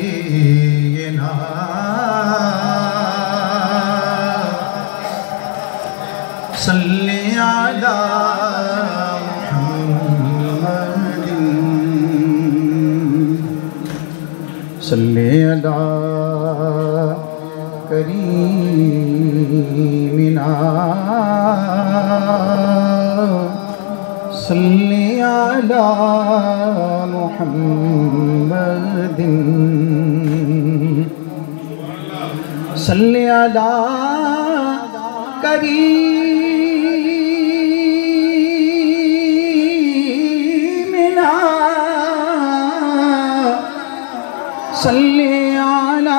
نبینا صلی علی محمد صلی علی کریمنا صلی علی محمد صلی علی کریمنا صلی علی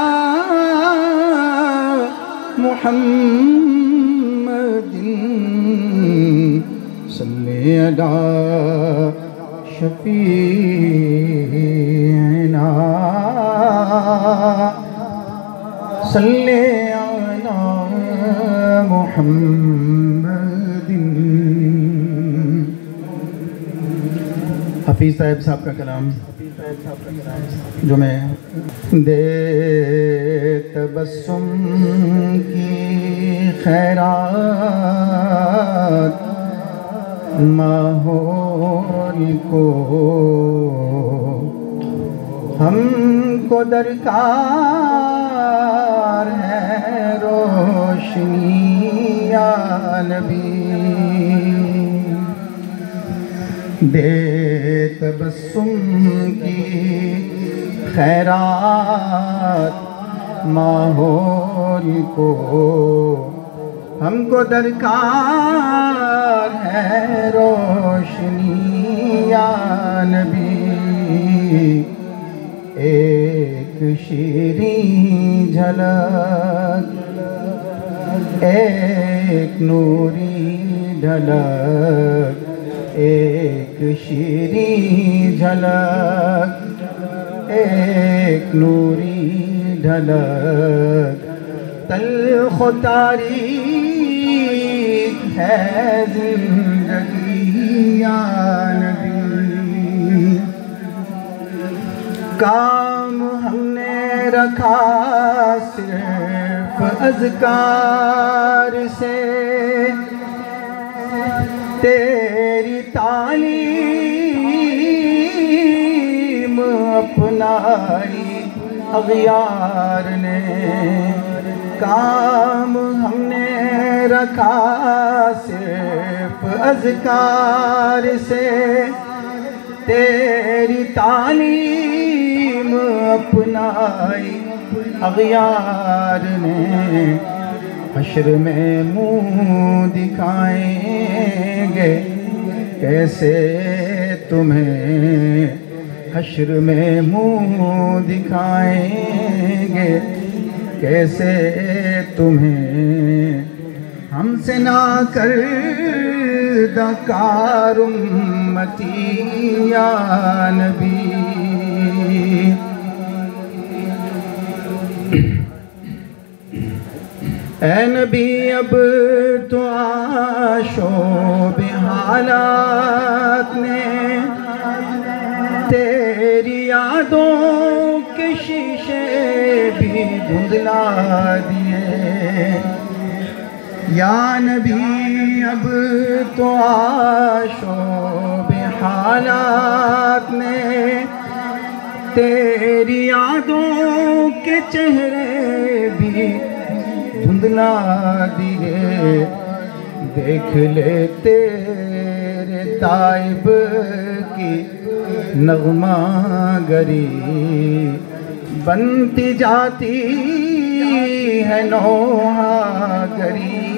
محمد صلی علی شفیعنا صلی علی محمد۔ حفیظ صاحب کا کلام جو میں دے تبسم کی خیرات ماحول کو ہم کو درکار ہے روشنی یا نبی دے تبسم کی خیرات ماحول کو ہم کو درکار ہے روشنی یا نبی ایک شیریں جھلک ایک نوری ڈھلک ایک شیریں جھلک ایک نوری ڈھلک تلخ و تاریک ہے زندگی یا نبی کام ہم نے رکھا صرف اذکار سے تیری تعلیم اپنائی اغیار نے کام ہم نے رکھا صرف اذکار سے تیری تعلیم اپنائی اغیار نے حشر میں منہ دکھائیں گے کیسے تمہیں حشر میں منہ دکھائیں گے کیسے تمہیں ہم سے نہ کردہ کار امتی یا نبی اے نبی اب تو آشوب حالات نے تیری یادوں کے شیشے بھی دھندلا دیے یا نبی اب تو آشوب حالات نے تیری یادوں کے چہرے بھی دھندلا دیے دیکھ لے تیرے تائب کی نغمہ گری بنتی جاتی ہے نوحہ گری